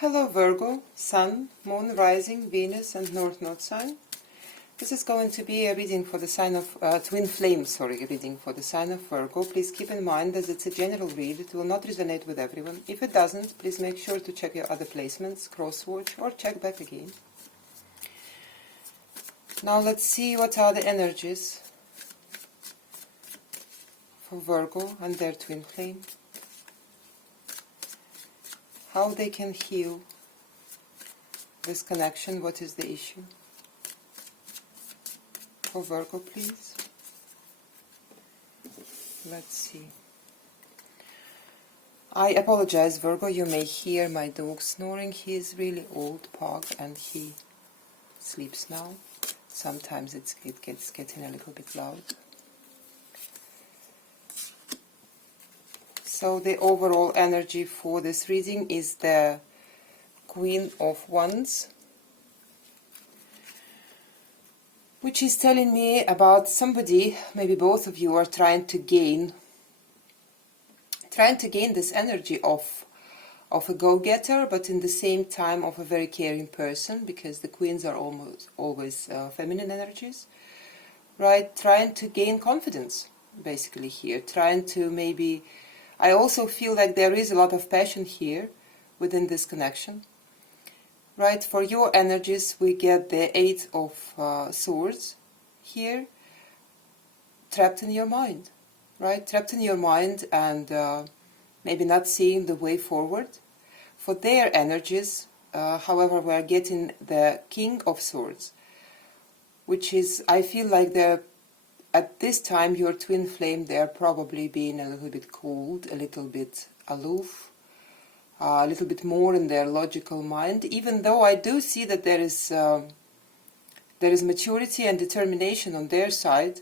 Hello Virgo, Sun, Moon, Rising, Venus and North Node sign. This is going to be a reading for the sign of Twin Flame, reading for the sign of Virgo. Please keep in mind that it's a general read. It will not resonate with everyone. If it doesn't, please make sure to check your other placements, cross-watch or check back again. Now let's see what are the energies for Virgo and their Twin Flame. How they can heal this connection, what is the issue? For Virgo, please. Let's see. I apologize, Virgo, you may hear my dog snoring. He is really old, Pug, and he sleeps now. Sometimes it gets getting a little bit loud. So the overall energy for this reading is the Queen of Wands, which is telling me about somebody, maybe both of you are trying to gain this energy of a go-getter, but in the same time of a very caring person, because the queens are almost always feminine energies, right? Trying to gain confidence, basically here, trying to maybe... I also feel like there is a lot of passion here within this connection, right? For your energies, we get the Eight of Swords here, trapped in your mind, right? Trapped in your mind and maybe not seeing the way forward. For their energies, however, we're getting the King of Swords, which is, I feel like they're at this time, your twin flame, they are probably being a little bit cold, a little bit aloof, a little bit more in their logical mind, even though I do see that there is maturity and determination on their side,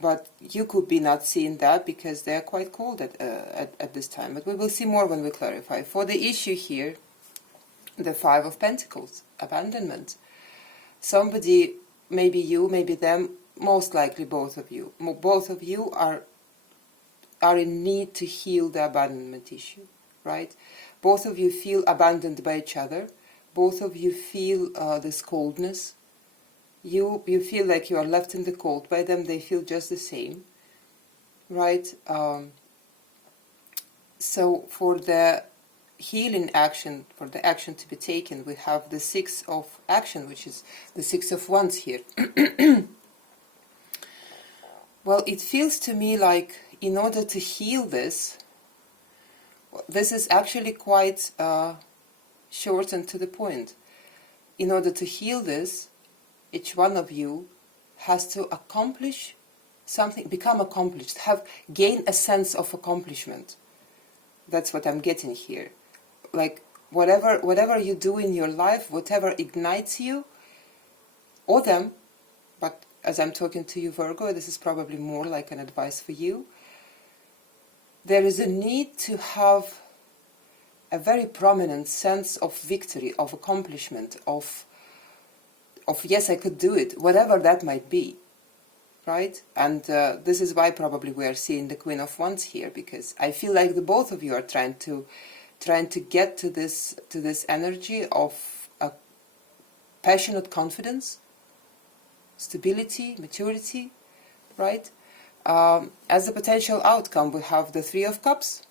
but you could be not seeing that because they are quite cold at this time. But we will see more when we clarify. For the issue here, the Five of Pentacles, abandonment. Somebody, maybe you, maybe them, most likely both of you are in need to heal the abandonment issue, right? Both of you feel abandoned by each other. Both of you feel this coldness. You feel like you are left in the cold by them. They feel just the same, right? So for the healing action, for the action to be taken, we have the Six of Action, which is the Six of Wands here. Well, it feels to me like in order to heal this is actually quite short and to the point. In order to heal this, each one of you has to accomplish something, become accomplished, gain a sense of accomplishment. That's what I'm getting here. Like whatever you do in your life, whatever ignites you, or them, but as I'm talking to you, Virgo, this is probably more like an advice for you. There is a need to have a very prominent sense of victory, of accomplishment, of yes, I could do it, whatever that might be, right? And this is why probably we are seeing the Queen of Wands here, because I feel like the both of you are trying to get to this energy of a passionate confidence, stability, maturity, right? As a potential outcome, we have the Three of Cups,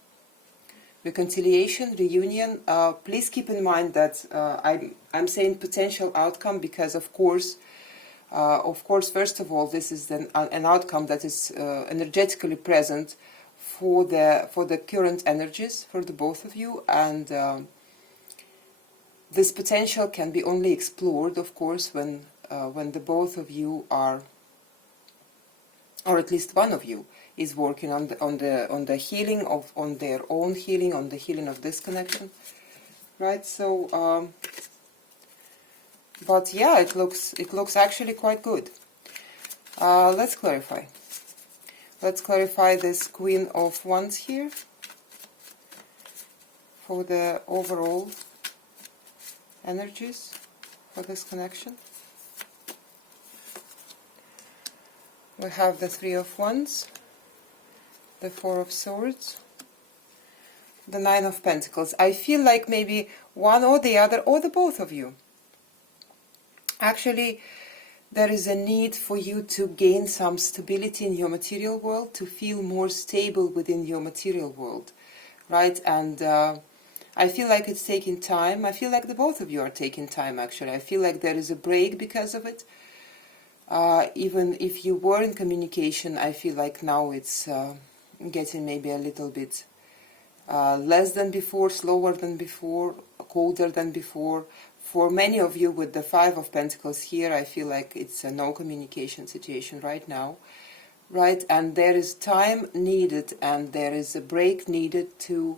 reconciliation, reunion. Please keep in mind that I'm saying potential outcome because, of course, first of all, this is an outcome that is energetically present for the current energies for the both of you, and this potential can be only explored, of course, when the both of you are, or at least one of you is working on the healing on their own healing, on the healing of this connection, right? So, but yeah, it looks actually quite good. Let's clarify. Let's clarify this Queen of Wands here for the overall energies for this connection. We have the Three of Wands, the Four of Swords, the Nine of Pentacles. I feel like maybe one or the other, or the both of you. Actually, there is a need for you to gain some stability in your material world, to feel more stable within your material world, right? And I feel like it's taking time. I feel like the both of you are taking time, actually. I feel like there is a break because of it. Even if you were in communication, I feel like now it's getting maybe a little bit less than before, slower than before, colder than before. For many of you with the Five of Pentacles here, I feel like it's a no communication situation right now, right? And there is time needed, and there is a break needed to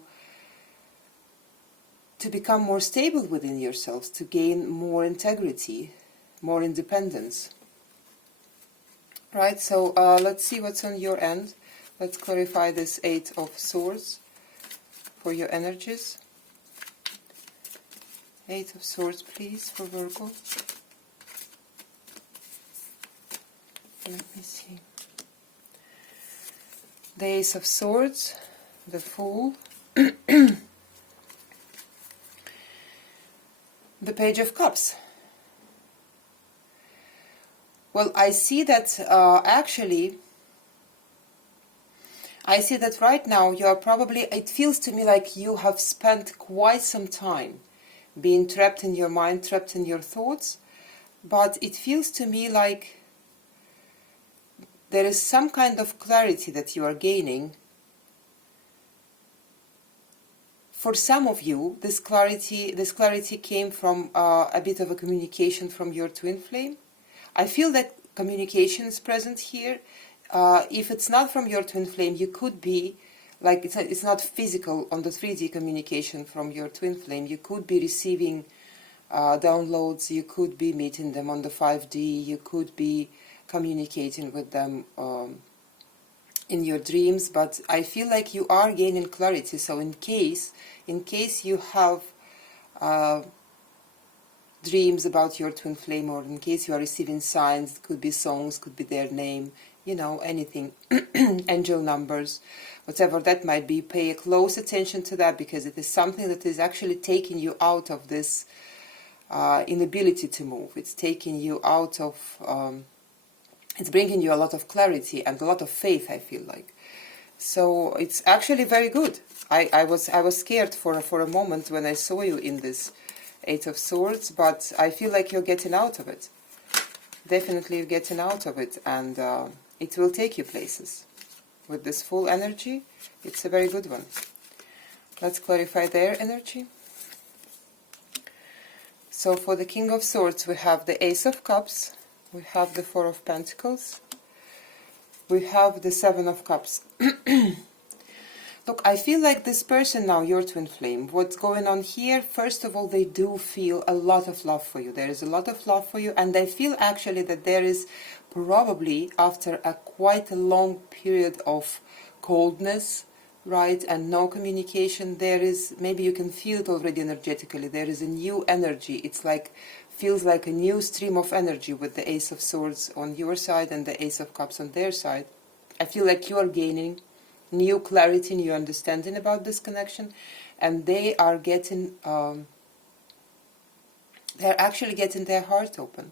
become more stable within yourselves, to gain more integrity, more independence. Right, so let's see what's on your end. Let's clarify this Eight of Swords for your energies. Eight of Swords, please, for Virgo. Let me see. The Ace of Swords, the Fool, the Page of Cups. Well, I see that actually, I see that right now you are probably, it feels to me like you have spent quite some time being trapped in your mind, trapped in your thoughts, but it feels to me like there is some kind of clarity that you are gaining. For some of you, this clarity came from a bit of a communication from your twin flame. I feel that communication is present here. If it's not from your twin flame, you could be, like it's not physical on the 3D communication from your twin flame. You could be receiving downloads, you could be meeting them on the 5D, you could be communicating with them in your dreams, but I feel like you are gaining clarity. So in case you have dreams about your twin flame, or in case you are receiving signs, it could be songs, could be their name, you know, anything, angel numbers, whatever that might be, pay close attention to that, because it is something that is actually taking you out of this inability to move. It's taking you out of, it's bringing you a lot of clarity and a lot of faith, I feel like. So it's actually very good. I was scared for a moment when I saw you in this Eight of Swords, but I feel like you're getting out of it. Definitely you're getting out of it, and it will take you places. With this full energy, it's a very good one. Let's clarify their energy. So for the King of Swords, we have the Ace of Cups, we have the Four of Pentacles, we have the Seven of Cups. Look, I feel like this person now, your twin flame, what's going on here, first of all, they do feel a lot of love for you. There is a lot of love for you, and I feel actually that there is probably, after a quite a long period of coldness, right, and no communication, there is, maybe you can feel it already energetically, there is a new energy. It's like, feels like a new stream of energy with the Ace of Swords on your side and the Ace of Cups on their side. I feel like you are gaining new clarity, new understanding about this connection, and they are getting, they're actually getting their heart open.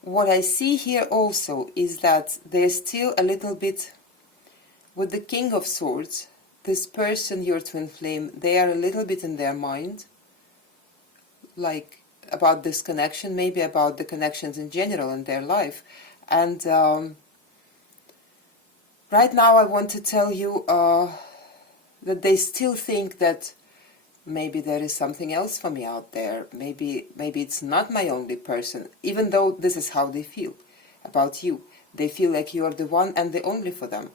What I see here also is that there's still a little bit, with the King of Swords, this person, your twin flame, they are a little bit in their mind, like about this connection, maybe about the connections in general in their life. And right now I want to tell you that they still think that maybe there is something else for me out there. Maybe it's not my only person, even though this is how they feel about you. They feel like you are the one and the only for them.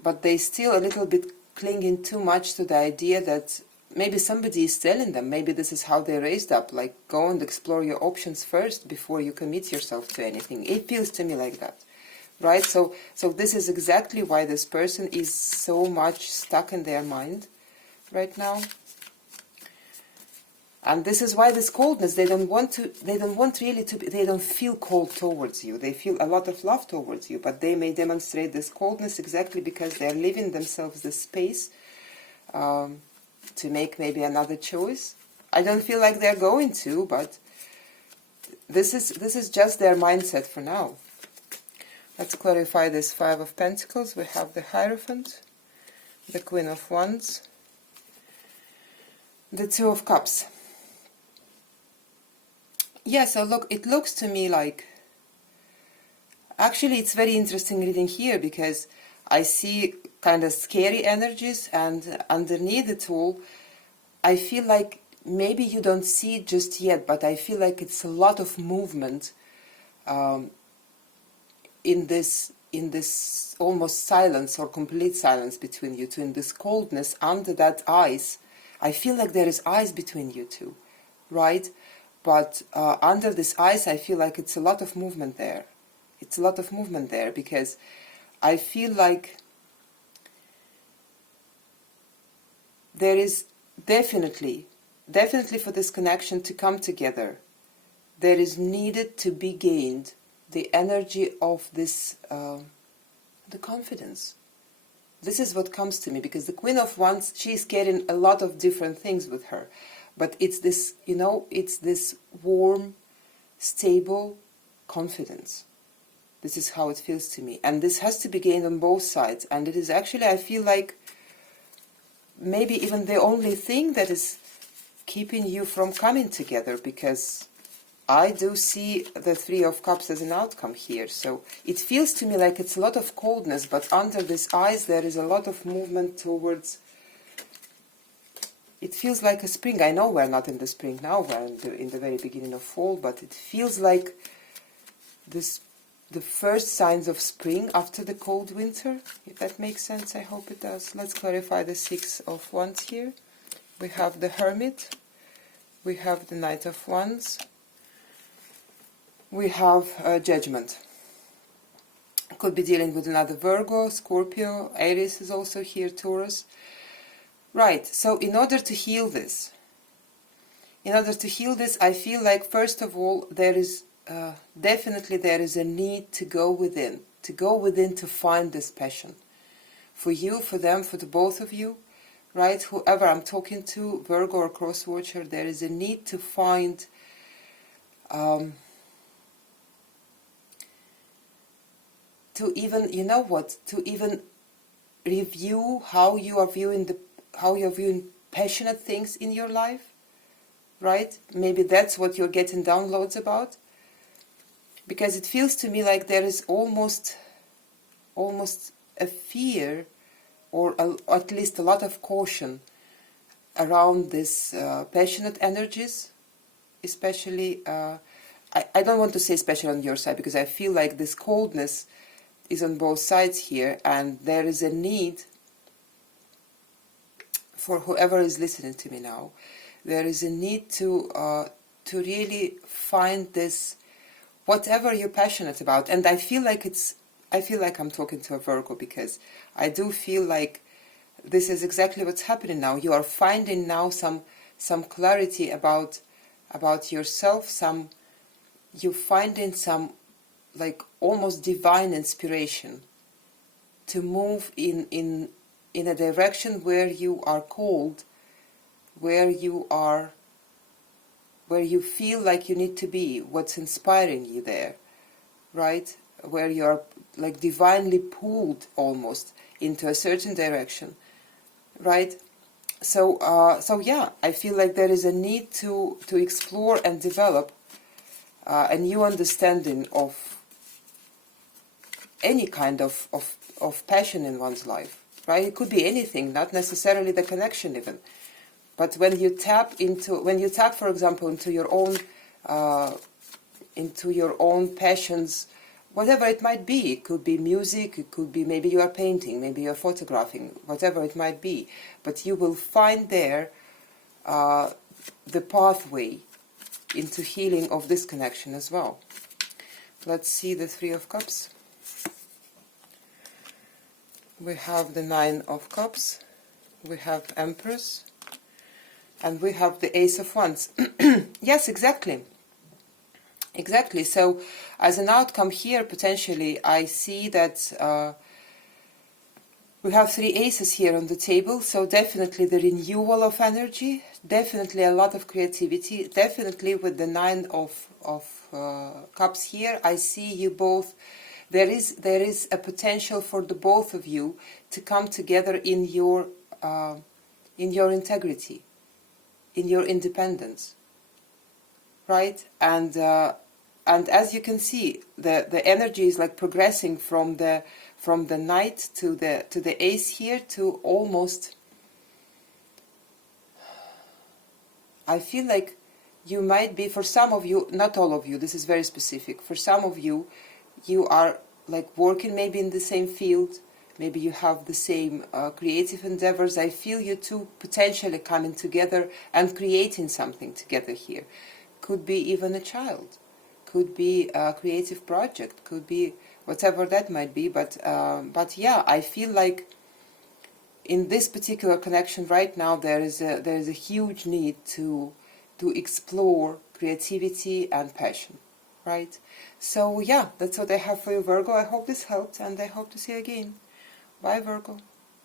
But they still a little bit clinging too much to the idea that maybe somebody is telling them, maybe this is how they're raised up, like go and explore your options first before you commit yourself to anything. It feels to me like that. Right? So this is exactly why this person is so much stuck in their mind right now. And this is why this coldness, they don't feel cold towards you. They feel a lot of love towards you, but they may demonstrate this coldness exactly because they're leaving themselves the space to make maybe another choice. I don't feel like they're going to, but this is just their mindset for now. Let's clarify this Five of Pentacles. We have the Hierophant, the Queen of Wands, the Two of Cups. Yeah, so look, it looks to me like, actually it's very interesting reading here, because I see kind of scary energies, and underneath it all, I feel like maybe you don't see it just yet, but I feel like it's a lot of movement in this almost silence or complete silence between you two, in this coldness under that ice. I feel like there is ice between you two, right? But under this ice, I feel like it's a lot of movement there. It's a lot of movement there, because I feel like there is definitely for this connection to come together, there is needed to be gained the energy of this, the confidence. This is what comes to me, because the Queen of Wands, she's carrying a lot of different things with her. But it's this, you know, it's this warm, stable confidence. This is how it feels to me. And this has to be gained on both sides. And it is actually, I feel like, maybe even the only thing that is keeping you from coming together, because I do see the Three of Cups as an outcome here. So it feels to me like it's a lot of coldness, but under this ice there is a lot of movement towards... It feels like a spring. I know we're not in the spring now, we're in the very beginning of fall, but it feels like this, the first signs of spring after the cold winter, if that makes sense. I hope it does. Let's clarify the Six of Wands here. We have the Hermit, we have the Knight of Wands, we have Judgment. Could be dealing with another Virgo, Scorpio, Aries is also here, Taurus. Right, so in order to heal this, I feel like, first of all, there is definitely there is a need to go within, to find this passion. For you, for them, for the both of you, right? Whoever I'm talking to, Virgo or Cross Watcher, there is a need to find to even, you know what, to even review how you are viewing passionate things in your life, right? Maybe that's what you're getting downloads about, because it feels to me like there is almost a fear, or at least a lot of caution around this passionate energies, especially, I don't want to say especially on your side, because I feel like this coldness is on both sides here, and there is a need for whoever is listening to me now. There is a need to really find this, whatever you're passionate about. And I feel like I'm talking to a Virgo, because I do feel like this is exactly what's happening now. You are finding now some clarity about yourself. You're finding some like almost divine inspiration to move in a direction where you are called, where you feel like you need to be, what's inspiring you there, right? Where you are like divinely pulled almost into a certain direction, right? So yeah, I feel like there is a need to explore and develop a new understanding of any kind of passion in one's life, right? It could be anything, not necessarily the connection even. But when you tap, for example, into your own passions, whatever it might be, it could be music, it could be maybe you are painting, maybe you are photographing, whatever it might be. But you will find there the pathway into healing of this connection as well. Let's see the Three of Cups. We have the Nine of Cups, we have Empress, and we have the Ace of Wands. Yes, exactly. Exactly. So, as an outcome here, potentially, I see that We have 3 aces here on the table, so definitely the renewal of energy, definitely a lot of creativity, definitely with the 9 of Cups here. I see you both. There is a potential for the both of you to come together in your integrity, in your independence, right? And as you can see, the energy is like progressing from the Knight to the Ace here to almost. I feel like you might be, for some of you, not all of you, this is very specific. For some of you, you are like working maybe in the same field, maybe you have the same creative endeavors. I feel you two potentially coming together and creating something together here. Could be even a child, could be a creative project, could be whatever that might be. But yeah, I feel like in this particular connection right now there is a huge need to explore creativity and passion, right? So yeah, that's what I have for you, Virgo. I hope this helped, and I hope to see you again. Bye, Virgo.